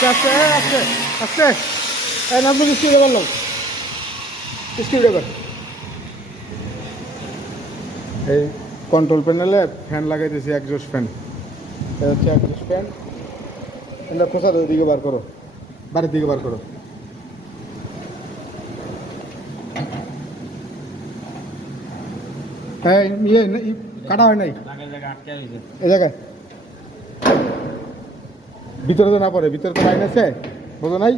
আস্তে আস্তে আস্তে এই নাম স্ক্রুটা করলাম স্ক্রুটা কর এই কন্ট্রোল প্যানেলে ফ্যান লাগাইতেছি একজস্ট ফ্যান এটা হচ্ছে একজস্ট ফ্যান এটা খোঁচা দাও দিকে বার করো বাড়ির দিকে বার করো হ্যাঁ ইয়ে কাটা হয় নাই এই জায়গায় ভিতরে তো না পড়ে ভিতরে তো লাইন আছে বোঝো নাই